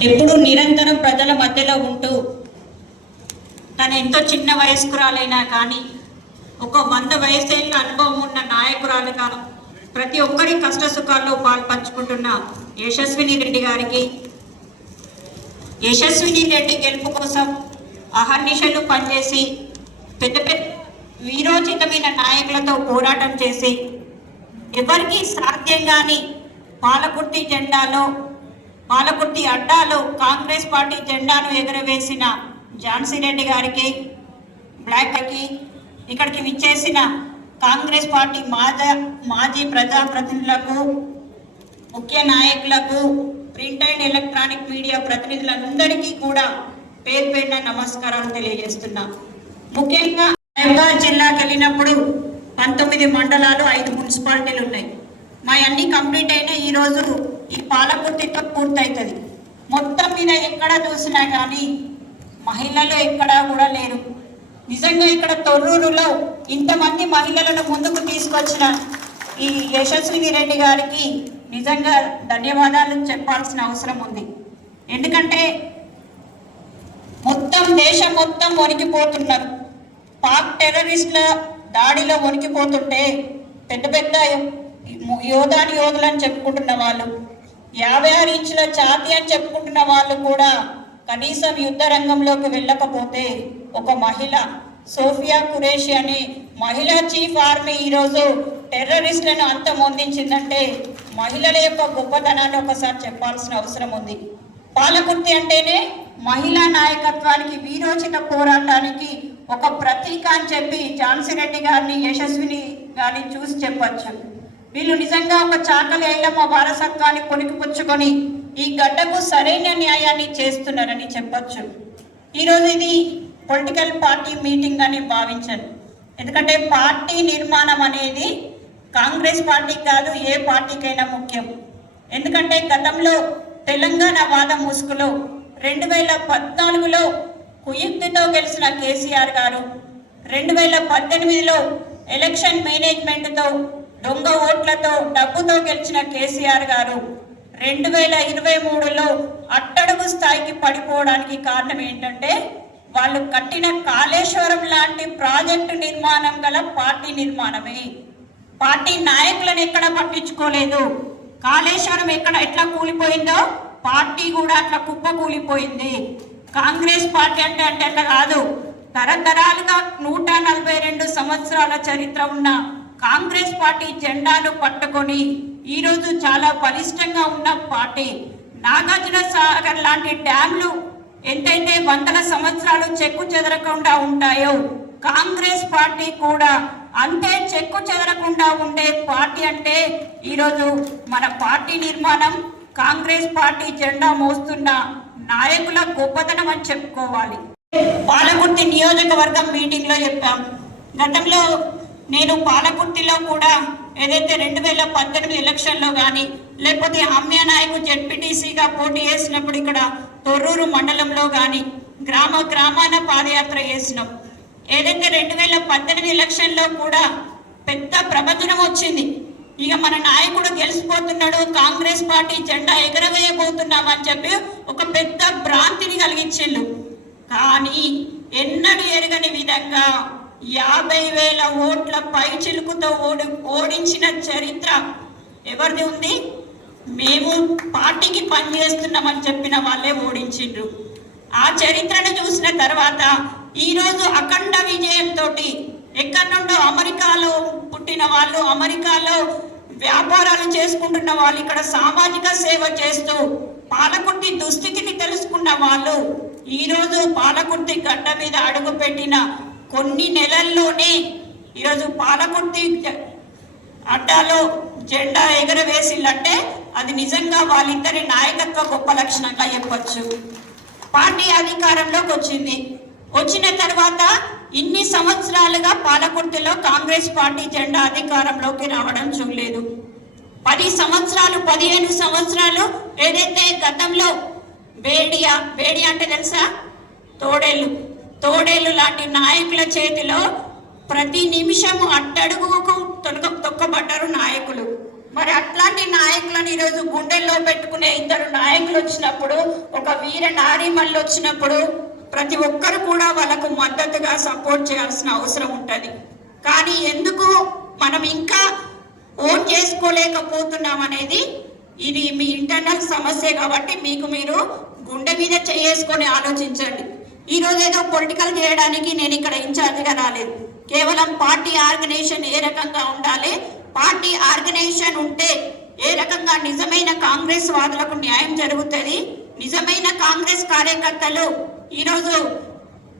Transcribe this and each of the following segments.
ఎప్పుడు నిరంతరం ప్రజల మధ్యలో ఉంటూ తను ఎంతో చిన్న వయస్కురాలైనా కానీ ఒక వంద వయసేళ్ళ అనుభవం ఉన్న నాయకురాలుగా ప్రతి ఒక్కరి కష్ట సుఖాల్లో పాల్పంచుకుంటున్న యశస్విని రెడ్డి గారికి యశస్విని రెడ్డి గెలుపు కోసం అహర్నిశలు పనిచేసి పెద్ద పెద్ద వీరోచితమైన నాయకులతో పోరాటం చేసి ఎవరికి సాధ్యం కాని పాలకుర్తి జెండాలో పాలకుర్తి అడ్డాలో కాంగ్రెస్ పార్టీ జెండాను ఎగురవేసిన ఝాన్సీ రెడ్డి గారికి బ్లాక్కి ఇక్కడికి విచ్చేసిన కాంగ్రెస్ పార్టీ మాజా మాజీ ప్రజాప్రతినిధులకు ముఖ్య నాయకులకు ప్రింట్ అండ్ ఎలక్ట్రానిక్ మీడియా ప్రతినిధులందరికీ కూడా పేరు పేరున నమస్కారాలు తెలియజేస్తున్నా. ముఖ్యంగా మహబూబాద్ జిల్లాకి వెళ్ళినప్పుడు పంతొమ్మిది మండలాలు ఐదు మున్సిపాలిటీలు ఉన్నాయి. మా అన్ని కంప్లీట్ అయినా ఈరోజు ఈ పాలకుర్తితో పూర్తవుతుంది మొత్తం మీద ఎక్కడ చూసినా కానీ మహిళలు ఎక్కడా కూడా లేరు. నిజంగా ఇక్కడ తొర్రూరులో ఇంతమంది మహిళలను ముందుకు తీసుకొచ్చిన ఈ యశస్విని రెడ్డి గారికి నిజంగా ధన్యవాదాలు చెప్పాల్సిన అవసరం ఉంది. ఎందుకంటే మొత్తం దేశం మొత్తం వణికిపోతున్నారు. పాక్ టెర్రరిస్టుల దాడిలో వణికిపోతుంటే పెద్ద పెద్ద యోధాని యోధులని చెప్పుకుంటున్న వాళ్ళు యాభై ఆరు ఇంచుల ఛాతి అని చెప్పుకుంటున్న వాళ్ళు కూడా కనీసం యుద్ధ రంగంలోకి వెళ్ళకపోతే ఒక మహిళ సోఫియా కురేషి అనే మహిళా చీఫ్ ఆర్మీ ఈరోజు టెర్రరిస్టులను అంతమొందించిందంటే మహిళల యొక్క గొప్పతనాన్ని ఒకసారి చెప్పాల్సిన అవసరం ఉంది. పాలకుర్తి అంటేనే మహిళా నాయకత్వానికి వీరోచిత పోరాటానికి ఒక ప్రతీక అని చెప్పి ఝాన్సీ రెడ్డి గారిని యశస్విని గారిని చూసి చెప్పచ్చు. వీళ్ళు నిజంగా ఒక చాకలి ఐలమ్మ వారసత్వాన్ని కొనికిపుచ్చుకొని ఈ గడ్డకు సరైన న్యాయాన్ని చేస్తున్నారని చెప్పొచ్చు. ఈరోజు ఇది పొలిటికల్ పార్టీ మీటింగ్ అని భావించను. ఎందుకంటే పార్టీ నిర్మాణం అనేది కాంగ్రెస్ పార్టీకి కాదు ఏ పార్టీకైనా ముఖ్యం. ఎందుకంటే గతంలో తెలంగాణ వాద ముసుగులో రెండు వేల పద్నాలుగులో కుయుక్తితో గెలిచిన కేసీఆర్ గారు రెండు వేల పద్దెనిమిదిలో ఎలక్షన్ మేనేజ్మెంట్తో దొంగ ఓట్లతో డబ్బుతో గెలిచిన కేసీఆర్ గారు రెండు వేల ఇరవై మూడులో అట్టడుగు స్థాయికి పడిపోవడానికి కారణం ఏంటంటే వాళ్ళు కట్టిన కాళేశ్వరం లాంటి ప్రాజెక్టు నిర్మాణం గల పార్టీ నిర్మాణమే. పార్టీ నాయకులను ఎక్కడ పట్టించుకోలేదు. కాళేశ్వరం ఎక్కడ ఎట్లా కూలిపోయిందో పార్టీ కూడా అట్లా కుప్ప కూలిపోయింది. కాంగ్రెస్ పార్టీ అంటే అంటే అట్లా కాదు. తరతరాలుగా నూట నలభై రెండు సంవత్సరాల చరిత్ర ఉన్న కాంగ్రెస్ పార్టీ జెండాను పట్టుకొని ఈరోజు చాలా బలిష్టంగా ఉన్న పార్టీ నాగార్జున సాగర్ లాంటి డ్యాంలు ఎంతైతే వందల సంవత్సరాలు చెక్కు చెదరకుండా ఉంటాయో కాంగ్రెస్ పార్టీ కూడా అంతే చెక్కు చెదరకుండా ఉండే పార్టీ అంటే ఈరోజు మన పార్టీ నిర్మాణం కాంగ్రెస్ పార్టీ జెండా మోస్తున్న నాయకుల గొప్పతనం అని చెప్పుకోవాలి. పాలకుర్తి నియోజకవర్గం మీటింగ్లో చెప్పాం. గతంలో నేను పాలకుర్తిలో కూడా ఏదైతే రెండు వేల పద్దెనిమిది ఎలక్షన్లో కానీ లేకపోతే అమ్య నాయకు జెడ్పీటీసీగా పోటీ చేసినప్పుడు ఇక్కడ తొర్రూరు మండలంలో కానీ గ్రామ గ్రామాన పాదయాత్ర చేసినాం. ఏదైతే రెండు వేల పద్దెనిమిది ఎలక్షన్లో కూడా పెద్ద ప్రబంధనం వచ్చింది. ఇక మన నాయకుడు గెలిచిపోతున్నాడు కాంగ్రెస్ పార్టీ జెండా ఎగరవేయబోతున్నామని చెప్పి ఒక పెద్ద భ్రాంతిని కలిగించిండు. కానీ ఎన్నడూ ఎరగని విధంగా యాభై వేల ఓట్ల పై చిలుకుతో ఓడి ఓడించిన చరిత్ర ఎవరిది ఉంది? మేము పార్టీకి పనిచేస్తున్నామని చెప్పిన వాళ్ళే ఓడించిండ్రు. ఆ చరిత్రను చూసిన తర్వాత ఈరోజు అఖండ విజయంతో ఎక్కడి నుండో అమెరికాలో పుట్టిన వాళ్ళు అమెరికాలో వ్యాపారాలు చేసుకుంటున్న వాళ్ళు ఇక్కడ సామాజిక సేవ చేస్తూ పాలకుర్తి దుస్థితిని తెలుసుకున్న వాళ్ళు ఈరోజు పాలకుర్తి గడ్డ మీద అడుగు పెట్టిన కొన్ని నెలల్లోనే ఈరోజు పాలకుర్తి అడ్డాలో జెండా ఎగరవేసిందంటే అది నిజంగా వాళ్ళిద్దరి నాయకత్వ గొప్ప లక్షణంగా చెప్పచ్చు. పార్టీ అధికారంలోకి వచ్చింది. వచ్చిన తర్వాత ఇన్ని సంవత్సరాలుగా పాలకుర్తిలో కాంగ్రెస్ పార్టీ జెండా అధికారంలోకి రావడం చూడలేదు. పది సంవత్సరాలు పదిహేను సంవత్సరాలు ఏదైతే గతంలో వేడియా వేడియా అంటే తెలుసా? తోడేళ్ళు. తోడేళ్ళు లాంటి నాయకుల చేతిలో ప్రతి నిమిషము అట్టడుగుకు తొనక తొక్కబడ్డారు నాయకులు. మరి అట్లాంటి నాయకులను ఈరోజు గుండెల్లో పెట్టుకునే ఇద్దరు నాయకులు వచ్చినప్పుడు ఒక వీర నారీమల్లు వచ్చినప్పుడు ప్రతి ఒక్కరు కూడా వాళ్ళకు మద్దతుగా సపోర్ట్ చేయాల్సిన అవసరం ఉంటుంది. కానీ ఎందుకు మనం ఇంకా ఓన్ చేసుకోలేకపోతున్నాం అనేది ఇది మీ ఇంటర్నల్ సమస్య కాబట్టి మీకు మీరు గుండె మీద చేసుకొని ఆలోచించండి. ఈ రోజు ఏదో పొలిటికల్ చేయడానికి నేను ఇక్కడ ఇన్ఛార్జ్గా రాలేదు. కేవలం పార్టీ ఆర్గనైజేషన్ ఏ రకంగా ఉండాలి పార్టీ ఆర్గనైజేషన్ ఉంటే ఏ రకంగా నిజమైన కాంగ్రెస్ వాదులకు న్యాయం జరుగుతుంది నిజమైన కాంగ్రెస్ కార్యకర్తలు ఈరోజు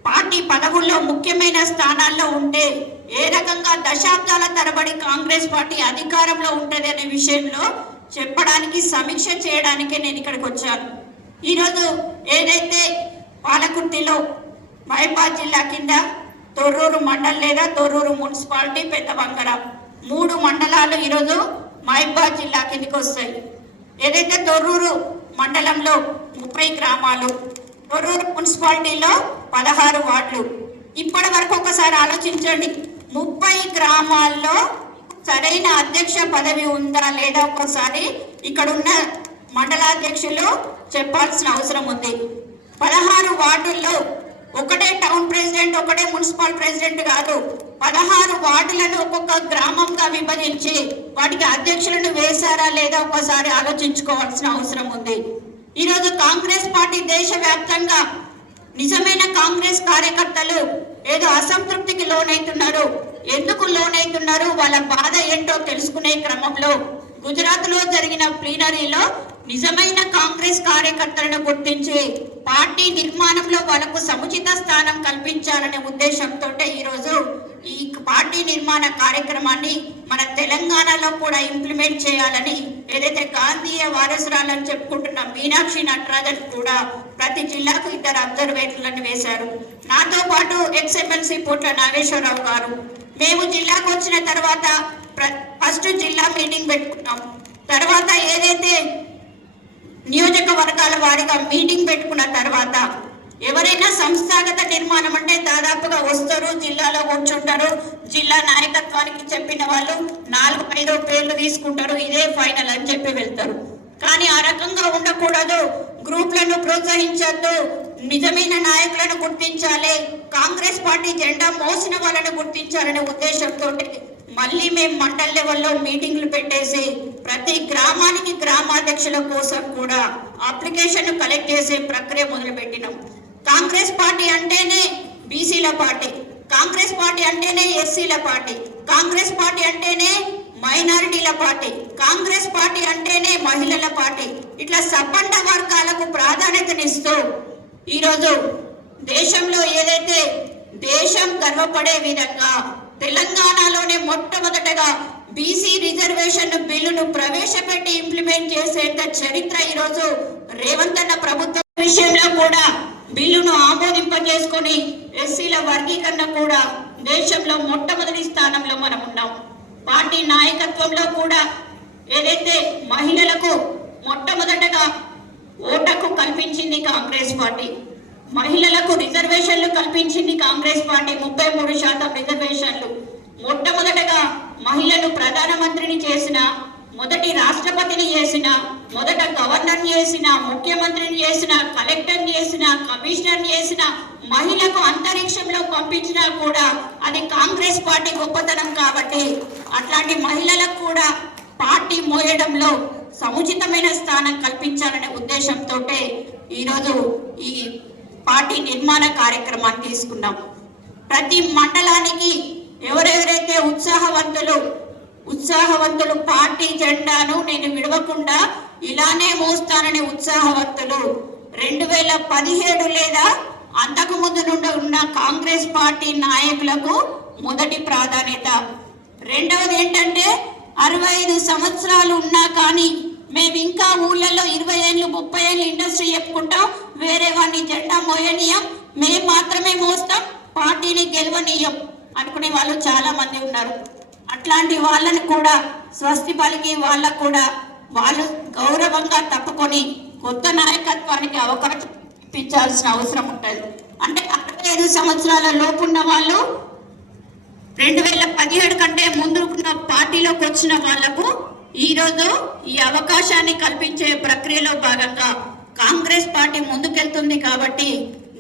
పార్టీ పదవుల్లో ముఖ్యమైన స్థానాల్లో ఉంటే ఏ రకంగా దశాబ్దాల తరబడి కాంగ్రెస్ పార్టీ అధికారంలో ఉంటుంది అనే విషయంలో చెప్పడానికి సమీక్ష చేయడానికే నేను ఇక్కడికి వచ్చాను. ఈరోజు ఏదైతే పాలకుర్తిలో మహిబాద్ జిల్లా కింద తొర్రూరు మండల్ లేదా తొర్రూరు మున్సిపాలిటీ పెద్ద బంగరం. మూడు మండలాలు ఈరోజు మహిబాద్ జిల్లా కిందకి వస్తాయి. ఏదైతే తొర్రూరు మండలంలో ముప్పై గ్రామాలు తొర్రూరు మున్సిపాలిటీలో పదహారు వార్డులు. ఇప్పటి వరకు ఒకసారి ఆలోచించండి. ముప్పై గ్రామాల్లో సరైన అధ్యక్ష పదవి ఉందా లేదా ఒకసారి ఇక్కడ ఉన్న మండలాధ్యక్షులు చెప్పాల్సిన అవసరం ఉంది. పదహారు వార్డుల్లో ఒకటే టౌన్ ప్రెసిడెంట్ ఒకటే మున్సిపల్ ప్రెసిడెంట్ కాదు. పదహారు వార్డులను ఒక్కొక్క గ్రామంగా విభజించి వాటికి అధ్యక్షులను వేశారా లేదా ఒకసారి ఆలోచించుకోవాల్సిన అవసరం ఉంది. ఈరోజు కాంగ్రెస్ పార్టీ దేశవ్యాప్తంగా నిజమైన కాంగ్రెస్ కార్యకర్తలు ఏదో అసంతృప్తికి లోనైతున్నారు. ఎందుకు లోనైతున్నారు? వాళ్ళ బాధ ఏంటో తెలుసుకునే క్రమంలో గుజరాత్లో జరిగిన ప్లీనరీలో నిజమైన కాంగ్రెస్ కార్యకర్తలను గుర్తించి పార్టీ నిర్మాణంలో వాళ్ళకు సముచిత స్థానం కల్పించాలనే ఉద్దేశంతో ఈరోజు ఈ పార్టీ నిర్మాణ కార్యక్రమాన్ని మన తెలంగాణలో కూడా ఇంప్లిమెంట్ చేయాలని ఏదైతే గాంధీయ వారసురాలని చెప్పుకుంటున్న మీనాక్షి నటరాజన్ కూడా ప్రతి జిల్లాకు ఇద్దరు అబ్జర్వేటర్లను వేశారు. నాతో పాటు ఎక్స్ఎమ్మెల్సీ పుట్ల నాగేశ్వరరావు గారు. మేము జిల్లాకు వచ్చిన తర్వాత ఫస్ట్ జిల్లా మీటింగ్ పెట్టుకున్నాం. తర్వాత ఏదైతే నియోజకవర్గాల వారిగా మీటింగ్ పెట్టుకున్న తర్వాత ఎవరైనా సంస్థాగత నిర్మాణం అంటే దాదాపుగా వస్తారు జిల్లాలో కూర్చుంటారు. జిల్లా నాయకత్వానికి చెప్పిన వాళ్ళు నాలుగు ఐదో పేర్లు తీసుకుంటారు ఇదే ఫైనల్ అని చెప్పి వెళ్తారు. కానీ ఆ రకంగా ఉండకూడదు. గ్రూప్లను ప్రోత్సహించద్దు. నిజమైన నాయకులను గుర్తించాలి. కాంగ్రెస్ పార్టీ జెండా మోసిన వాళ్ళని గుర్తించాలనే ఉద్దేశంతో మళ్ళీ మేము మండల్ లెవెల్లో మీటింగ్లు పెట్టేసి ప్రతి గ్రామానికి గ్రామాధ్యక్షుల కోసం కూడా అప్లికేషన్ కలెక్ట్ చేసే ప్రక్రియ మొదలుపెట్టినాం. కాంగ్రెస్ పార్టీ అంటేనే బీసీల పార్టీ కాంగ్రెస్ పార్టీ అంటేనే ఎస్సీల పార్టీ కాంగ్రెస్ పార్టీ అంటేనే మైనారిటీల పార్టీ కాంగ్రెస్ పార్టీ అంటేనే మహిళల పార్టీ. ఇట్లా సబ్బండ వర్గాలకు ప్రాధాన్యతనిస్తూ ఈరోజు దేశంలో ఏదైతే దేశం గర్వపడే విధంగా తెలంగాణలోనే మొట్టమొదటగా బీసీ రిజర్వేషన్ బిల్లును ప్రవేశపెట్టి ఇంప్లిమెంట్ చేసేంత చరిత్ర ఈరోజు రేవంత్ అన్న ప్రభుత్వం విషయంలో కూడా బిల్లును ఆమోదింపజేసుకొని ఎస్సీల వర్గీకరణ కూడా దేశంలో మొట్టమొదటి స్థానంలో మనం ఉన్నాం. పార్టీ నాయకత్వంలో కూడా ఏదైతే మహిళలకు మొట్టమొదటగా ఓటకు కల్పించింది కాంగ్రెస్ పార్టీ. మహిళలకు రిజర్వేషన్లు కల్పించింది కాంగ్రెస్ పార్టీ ముప్పై మూడు శాతం రిజర్వేషన్లు. మొట్టమొదటగా మహిళను ప్రధానమంత్రిని చేసిన మొదటి రాష్ట్రపతిని చేసిన మొదట గవర్నర్ చేసిన ముఖ్యమంత్రిని చేసిన కలెక్టర్ చేసిన కమిషనర్ చేసిన మహిళకు అంతరిక్షంలో పంపించినా కూడా అది కాంగ్రెస్ పార్టీ గొప్పతనం కాబట్టి అట్లాంటి మహిళలకు కూడా పార్టీ మోయడంలో సముచితమైన స్థానం కల్పించాలనే ఉద్దేశంతో ఈరోజు ఈ పార్టీ నిర్మాణ కార్యక్రమాన్ని తీసుకున్నాం. ప్రతి మండలానికి ఎవరెవరైతే ఉత్సాహవంతులు ఉత్సాహవంతులు పార్టీ జెండాను నేను విడవకుండా ఇలానే మోస్తానని ఉత్సాహవంతులు రెండు వేల పదిహేడు లేదా అంతకు ముందు నుండి ఉన్న కాంగ్రెస్ పార్టీ నాయకులకు మొదటి ప్రాధాన్యత. రెండవది ఏంటంటే అరవై ఐదు సంవత్సరాలు ఉన్నా కానీ మేము ఇంకా ఊళ్ళలో ఇరవై ఏళ్ళు ముప్పై ఏళ్ళు ఇండస్ట్రీ చెప్పుకుంటాం. వేరే వాడిని జెండా మోయనీయం. మేము మాత్రమే మోస్తాం. పార్టీని గెలవనీయం అనుకునే వాళ్ళు చాలా మంది ఉన్నారు. అట్లాంటి వాళ్ళని కూడా స్వస్తి పలికి వాళ్ళకు కూడా వాళ్ళు గౌరవంగా తప్పుకొని కొత్త నాయకత్వానికి అవకాశం ఇప్పించాల్సిన అవసరం ఉంటుంది. అంటే అరవై ఐదు సంవత్సరాల లోపున్న వాళ్ళు రెండు వేల పదిహేడు కంటే ముందు పార్టీలోకి వచ్చిన వాళ్ళకు ఈరోజు ఈ అవకాశాన్ని కల్పించే ప్రక్రియలో భాగంగా కాంగ్రెస్ పార్టీ ముందుకెళ్తుంది కాబట్టి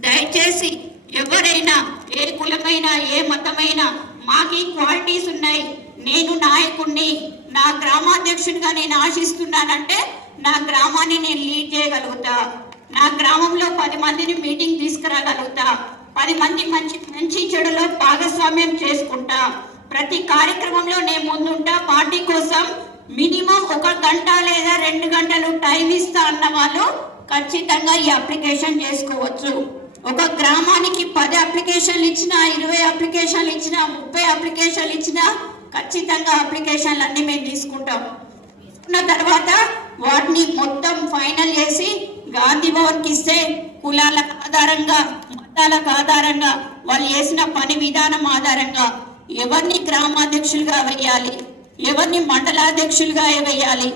దయచేసి ఎవరైనా ఏ కులమైనా ఏ మతమైనా మాకి క్వాలిటీస్ ఉన్నాయి. నేను నాయకుణ్ణి నా గ్రామాధ్యక్షునిగా నేను ఆశిస్తున్నానంటే నా గ్రామాన్ని నేను లీడ్ చేయగలుగుతా. నా గ్రామంలో పది మందిని మీటింగ్ తీసుకురాగలుగుతా. పది మంది మంచి మంచి చెడులో భాగస్వామ్యం చేసుకుంటా. ప్రతి కార్యక్రమంలో నేను ముందుంటా. పార్టీ కోసం మినిమం ఒక గంట లేదా రెండు గంటలు టైం ఇస్తా అన్న వాళ్ళు ఖచ్చితంగా ఈ అప్లికేషన్ చేసుకోవచ్చు. ఒక గ్రామానికి పది అప్లికేషన్లు ఇచ్చినా ఇరవై అప్లికేషన్లు ఇచ్చినా ముప్పై అప్లికేషన్లు ఇచ్చినా ఖచ్చితంగా అప్లికేషన్లు అన్ని మేము తీసుకుంటాం. తీసుకున్న తర్వాత వాటిని మొత్తం ఫైనల్ చేసి గాంధీ భవన్కి ఇస్తే కులాల ఆధారంగా మతాలకు ఆధారంగా వాళ్ళు చేసిన పని విధానం ఆధారంగా ఎవరిని గ్రామాధ్యక్షులుగా వేయాలి ఎవరిని మండలాధ్యక్షులుగా వేయాలి?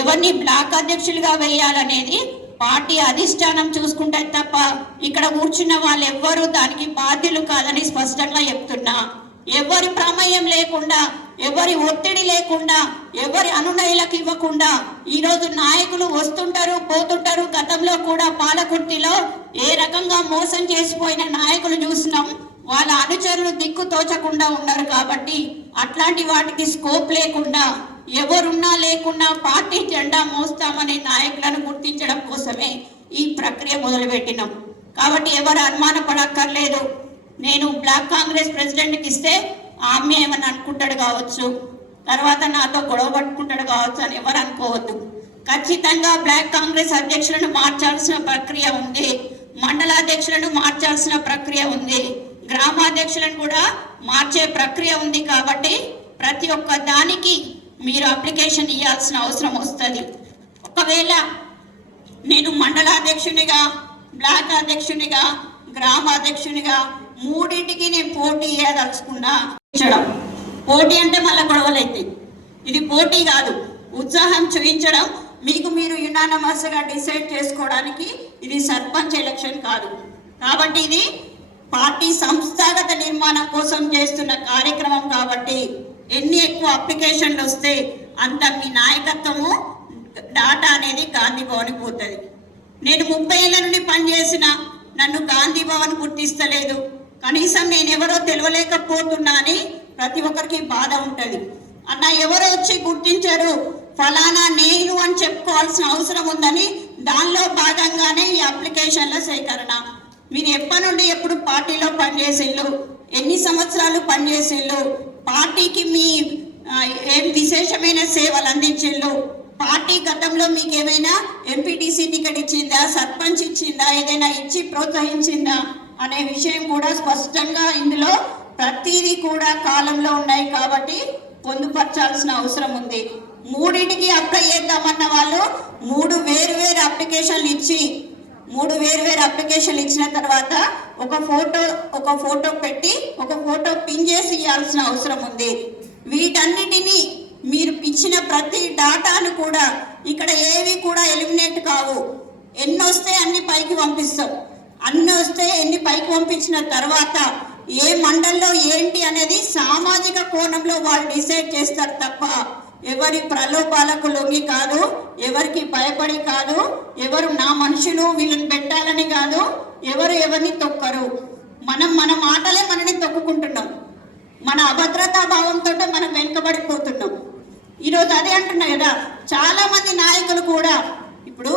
ఎవరిని బ్లాక్ అధ్యక్షులుగా వేయాలనేది పార్టీ అధిష్టానం చూసుకుంటే తప్ప ఇక్కడ కూర్చున్న వాళ్ళు ఎవ్వరూ దానికి బాధ్యులు కాదని స్పష్టంగా చెప్తున్నా. ఎవరి ప్రమేయం లేకుండా ఎవరి ఒత్తిడి లేకుండా ఎవరి అనునయులకు ఇవ్వకుండా ఈరోజు నాయకులు వస్తుంటారు పోతుంటారు. గతంలో కూడా పాలకుర్తిలో ఏ రకంగా మోసం చేసిపోయిన నాయకులు చూసినాం. వాళ్ళ అనుచరులు దిక్కు తోచకుండా ఉన్నారు కాబట్టి అట్లాంటి వాటికి స్కోప్ లేకుండా ఎవరున్నా లేకున్నా పార్టీ జెండా మోస్తామనే నాయకులను గుర్తించడం కోసమే ఈ ప్రక్రియ మొదలుపెట్టినాం. కాబట్టి ఎవరు అనుమానపడక్కర్లేదు. నేను బ్లాక్ కాంగ్రెస్ ప్రెసిడెంట్కి ఇస్తే ఆమె ఏమని అనుకుంటాడు కావచ్చు. తర్వాత నాతో గొడవ పట్టుకుంటాడు కావచ్చు అని ఎవరు అనుకోవద్దు. ఖచ్చితంగా బ్లాక్ కాంగ్రెస్ అధ్యక్షులను మార్చాల్సిన ప్రక్రియ ఉంది. మండలాధ్యక్షులను మార్చాల్సిన ప్రక్రియ ఉంది. గ్రామాధ్యక్షులను కూడా మార్చే ప్రక్రియ ఉంది కాబట్టి ప్రతి ఒక్క దానికి మీరు అప్లికేషన్ ఇవ్వాల్సిన అవసరం వస్తుంది. ఒకవేళ నేను మండలాధ్యక్షునిగా బ్లాక్ అధ్యక్షునిగా గ్రామాధ్యక్షునిగా మూడింటికి నేను పోటీ ఇవ్వదలుచుకున్నా చూపించడం. పోటీ అంటే మళ్ళీ గొడవలు అవుతాయి ఇది పోటీ కాదు. ఉత్సాహం చూపించడం. మీకు మీరు యునానమస్గా డిసైడ్ చేసుకోవడానికి ఇది సర్పంచ్ ఎలక్షన్ కాదు. కాబట్టి ఇది పార్టీ సంస్థాగత నిర్మాణం కోసం చేస్తున్న కార్యక్రమం కాబట్టి ఎన్ని ఎక్కువ అప్లికేషన్లు వస్తే అంత మీ నాయకత్వము డాటా అనేది గాంధీ భవన్కి పోతుంది. నేను ముప్పై ఏళ్ళ నుండి పనిచేసిన నన్ను గాంధీ భవన్ గుర్తిస్తలేదు. కనీసం నేను ఎవరో తెలియలేకపోతున్నా అని ప్రతి ఒక్కరికి బాధ ఉంటుంది. అన్న ఎవరో వచ్చి గుర్తించారు. ఫలానా నేను అని చెప్పుకోవాల్సిన అవసరం ఉందని దానిలో భాగంగానే ఈ అప్లికేషన్ల సేకరణ. మీరు ఎప్పటి నుండి ఎప్పుడు పార్టీలో పనిచేసేళ్ళు? ఎన్ని సంవత్సరాలు పనిచేసేళ్ళు? పార్టీకి మీ ఏం విశేషమైన సేవలు అందించిండ్రు పార్టీ గతంలో మీకు ఏమైనా ఎంపీటీసీ టికెట్ ఇచ్చిందా? సర్పంచ్ ఇచ్చిందా? ఏదైనా ఇచ్చి ప్రోత్సహించిందా? అనే విషయం కూడా స్పష్టంగా ఇందులో ప్రతిదీ కూడా కాలంలో ఉన్నాయి కాబట్టి పొందుపరచాల్సిన అవసరం ఉంది. మూడింటికి అప్లై చేద్దామన్న వాళ్ళు మూడు వేరు వేరు అప్లికేషన్లు ఇచ్చి మూడు వేరు వేరు అప్లికేషన్లు ఇచ్చిన తర్వాత ఒక ఫోటో ఒక ఫోటో పెట్టి ఒక ఫోటో పిన్ చేసి ఇవ్వాల్సిన అవసరం ఉంది. వీటన్నిటినీ మీరు ఇచ్చిన ప్రతి డాటాను కూడా ఇక్కడ ఏవి కూడా ఎలిమినేట్ కావు. ఎన్ని వస్తే అన్ని పైకి పంపిస్తాం. అన్ని వస్తే ఎన్ని పైకి పంపించిన తర్వాత ఏ మండల్లో ఏంటి అనేది సామాజిక కోణంలో వాళ్ళు డిసైడ్ చేస్తారు తప్ప ఎవరి ప్రలోభాలకు లొంగి కాదు ఎవరికి భయపడి కాదు ఎవరు నా మనుషులు వీళ్ళని పెట్టాలని కాదు ఎవరు ఎవరిని తొక్కరు. మనం మన మాటలే మనని తొక్కుకుంటున్నాం. మన అభద్రతా భావంతో మనం వెనుకబడిపోతున్నాం. ఈరోజు అదే అంటున్నా కదా చాలా మంది నాయకులు కూడా ఇప్పుడు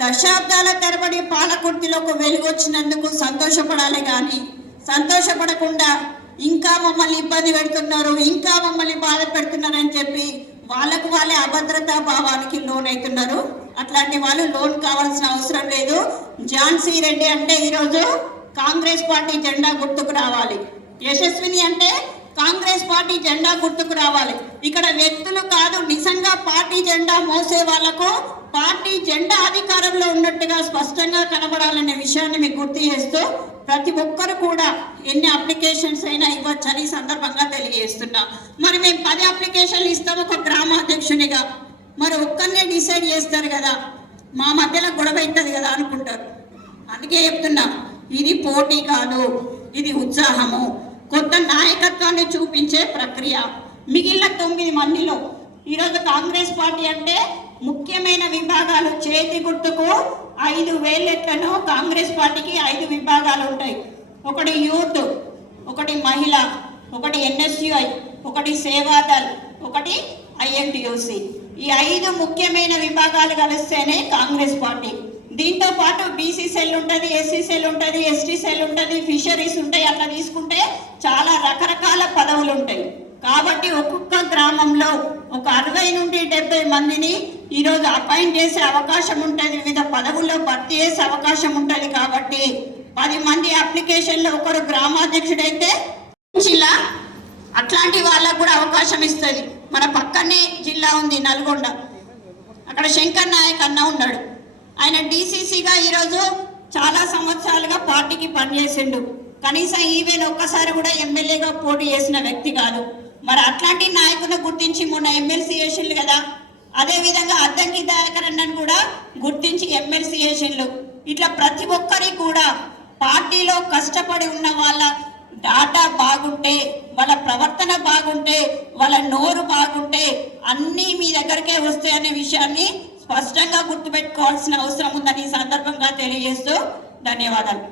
దశాబ్దాల తరబడి పాలకుర్తిలోకి వెలుగొచ్చినందుకు సంతోషపడాలి కానీ సంతోషపడకుండా ఇంకా మమ్మల్ని ఇబ్బంది పెడుతున్నారు ఇంకా మమ్మల్ని బాధ పెడుతున్నారు అని చెప్పి వాళ్ళకు వాళ్ళే అభద్రతా భావానికి లోన్ అవుతున్నారు అట్లాంటి వాళ్ళు లోన్ కావాల్సిన అవసరం లేదు. ఝాన్సీ రెడ్డి అంటే ఈరోజు కాంగ్రెస్ పార్టీ జెండా గుర్తుకు రావాలి. యశస్విని అంటే కాంగ్రెస్ పార్టీ జెండా గుర్తుకు రావాలి. ఇక్కడ వ్యక్తులు కాదు నిజంగా పార్టీ జెండా మోసే వాళ్ళకు పార్టీ జెండా అధికారంలో ఉన్నట్టుగా స్పష్టంగా కనబడాలనే విషయాన్ని మీకు గుర్తు చేస్తూ ప్రతి ఒక్కరు కూడా ఎన్ని అప్లికేషన్స్ అయినా ఇవ్వచ్చని సందర్భంగా తెలియజేస్తున్నా. మరి మేము పది అప్లికేషన్లు ఇస్తాం ఒక గ్రామాధ్యక్షునిగా. మరి ఒక్కరినే డిసైడ్ చేస్తారు కదా. మా మధ్యలో గొడవ అవుతుంది కదా అనుకుంటారు. అందుకే చెప్తున్నా ఇది పోటీ కాదు ఇది ఉత్సాహము. కొత్త నాయకత్వాన్ని చూపించే ప్రక్రియ. మిగిలిన తొమ్మిది మందిలో ఈరోజు కాంగ్రెస్ పార్టీ అంటే ముఖ్యమైన విభాగాలు చేతి గుర్తుకు ఐదు వేలెట్లను కాంగ్రెస్ పార్టీకి ఐదు విభాగాలు ఉంటాయి. ఒకటి యూత్ ఒకటి మహిళ ఒకటి ఎన్ఎస్యుఐ ఒకటి సేవాదల్ ఒకటి ఐఎన్టీయూసి. ఈ ఐదు ముఖ్యమైన విభాగాలు కలిస్తేనే కాంగ్రెస్ పార్టీ. దీంతో పాటు బీసీ సెల్ ఉంటుంది ఎస్సీ సెల్ ఉంటుంది ఎస్టీ సెల్ ఉంటుంది ఫిషరీస్ ఉంటాయి అట్లా తీసుకుంటే చాలా రకరకాల పదవులు ఉంటాయి. కాబట్టి ఒక్కొక్క గ్రామంలో ఒక అరవై నుండి డెబ్బై మందిని ఈరోజు అపాయింట్ చేసే అవకాశం ఉంటుంది. వివిధ పదవుల్లో భర్తీ చేసే అవకాశం ఉంటుంది కాబట్టి పది మంది అప్లికేషన్లో ఒకరు గ్రామాధ్యక్షుడైతే జిల్లా అట్లాంటి వాళ్ళకు కూడా అవకాశం ఇస్తుంది. మన పక్కనే జిల్లా ఉంది నల్గొండ. అక్కడ శంకర్ నాయక్ అన్న ఉన్నాడు. ఆయన డీసీసీగా ఈరోజు చాలా సంవత్సరాలుగా పార్టీకి పనిచేసిండు. కనీసం ఈవెన్ ఒక్కసారి కూడా ఎమ్మెల్యేగా పోటీ చేసిన వ్యక్తి కాదు. మరి అట్లాంటి నాయకులను గుర్తించి మొన్న ఎమ్మెల్సీ చేసిండు కదా అదేవిధంగా అద్దంకి దయాకర్ అన్నను కూడా గుర్తించి ఎమ్మెల్సీ చేసిండు ఇట్లా ప్రతి ఒక్కరి కూడా పార్టీలో కష్టపడి ఉన్న వాళ్ళ డాటా బాగుంటే వాళ్ళ ప్రవర్తన బాగుంటే వాళ్ళ నోరు బాగుంటే అన్నీ మీ దగ్గరకే వస్తాయనే విషయాన్ని స్పష్టంగా గుర్తుపెట్టుకోవాల్సిన అవసరం ఉందని ఈ సందర్భంగా తెలియజేస్తూ ధన్యవాదాలు.